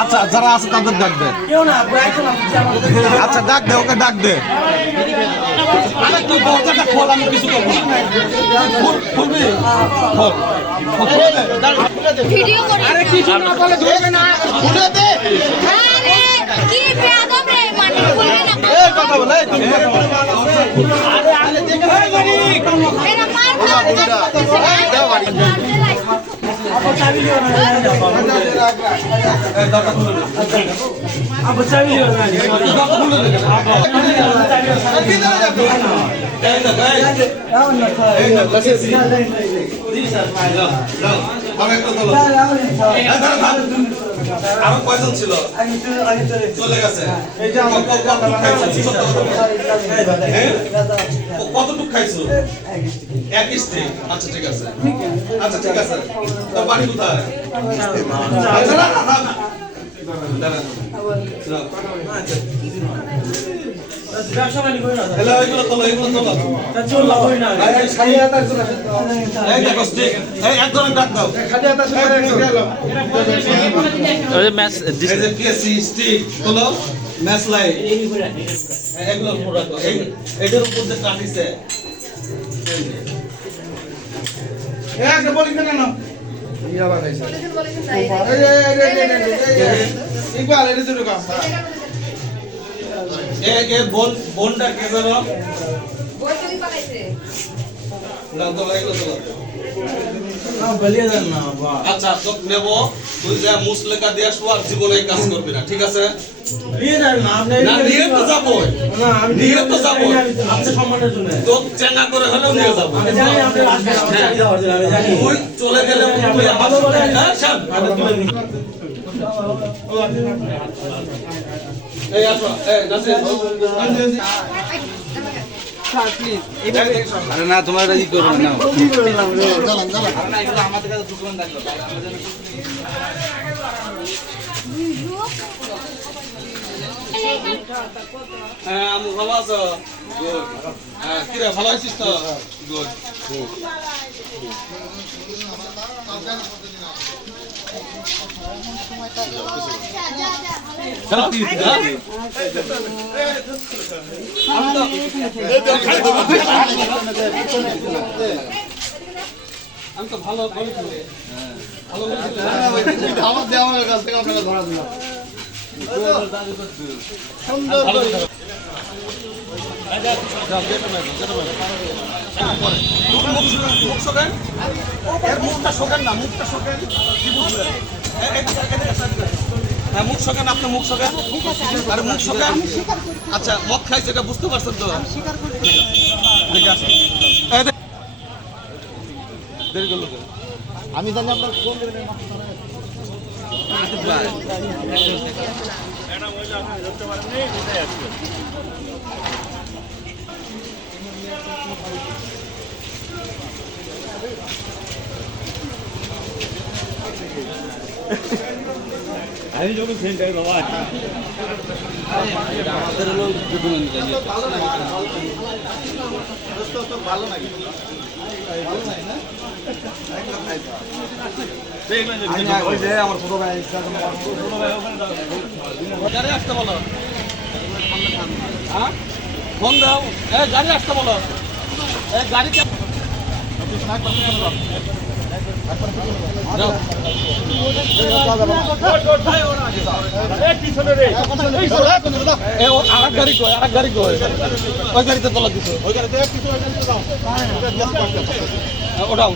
আচ্ছা যারা আছে তাদের ডাক দে। আচ্ছা ডাক দে, ওকে ডাক দে। তুই দরজাটা খোল, আমি কিছু করবো না। খুলবি? ভিডিও করে আরে কিছু না বলে ধরবে না, খুলে দে। আরে কি বেয়াদব রে, মানে খুলবে না। এই কথা বলে তুমি কথা বলে। আরে আরে দেখে এই বাড়ি মেরা মার দাও বাড়ি আপা চাবি লিও না। এই দরজা খুলে দে। আপা চাবি লিও না। দরজা খুলে দে। আপা ভিতরে যাবে। এই না ভাই। এই না কাছে জি স্যার ভাই যাও যাও। আমি একটু চলো। এই ধরো ধরো। আরো কয়জন ছিল? চলে গেছে। এই যে আমার কতটুক খাইছো? এক স্টিক। আচ্ছা ঠিক আছে। আচ্ছা ঠিক আছে। তোর বাড়ি কোথায়? আচ্ছা না না না। দাঁড়া। ব্যবসা বাণিজ্য করি না। হ্যালো এগুলো তোলো, এগুলো তোলো। চল কই না। এই খালি হাতে চলে। এই দেখো স্টিক। এই একজন ডাক দাও। খালি হাতে চলে গেল। ওই ম্যাচ এই যে পিএসসি স্টিক তোলো, ম্যাচ লাইট। এগুলো উপর রাখো। এটার উপর যে কাটিছে। এই যে বলি কেন না? ইয়া বানাইছে। এই ইকবাল এর জন্য কাম। এ বোনটা কে জানো? বই তুমি পাকাইছে না তো এগুলো তোলো। না বলিয়ে দেন না বাবা। আচ্ছা তো নেব, তুই যা মুসলেকা দিয়ে আসবো আর জীবনে কাজ করবি না, ঠিক আছে? নিয়ে যান না আপনি। না নিয়ে তো যাবোই। না আমি নিয়ে তো যাবোই। আপনি সম্মানের জন্য তো চেঙ্গা করে হলেও নিয়ে যাবো। আমি জানি আপনি আসবেন, হ্যাঁ। আমি জানি। তুই চলে গেলে তুই ভালো বলে হ্যাঁ শান আরে তুলে নিন। এই আসো এই নাসির আরে না তোমার এটা ই করবে না। হ্যাঁ আমি ভালো আছো? গুড। হ্যাঁ কি রে ভালো আছিস তো? গুড। আমি তো ভালো করি তো। ভালো করি। আমার দেওয়ার কাছ থেকে আপনাকে ধরা দিলাম। মুখ শোকেন, এর মুখটা শোকেন না, মুখটা শোকেন। কি বুঝলেন? হ্যাঁ মুখ শোকেন, আপনি মুখ শোকেন। আর মুখ শোকেন। আচ্ছা মদ খাইছে এটা বুঝতে পারছেন তো? ঠিক আছে। দেরি করলো কেন? আমি জানি আপনার কোন আমি যখন সেন্টার বাবা আমাদের লোক ভালো নাকি ওই যে আমার ছোট ভাই গাড়ি আসতে বলো। হ্যাঁ ফোন দাও। গাড়ি আসতে বলো। গাড়িতে আরেক গাড়ি কই, আরেক গাড়ি কই। ওই গাড়িতে তোলা দিছো। ওই গাড়িতে ওটাও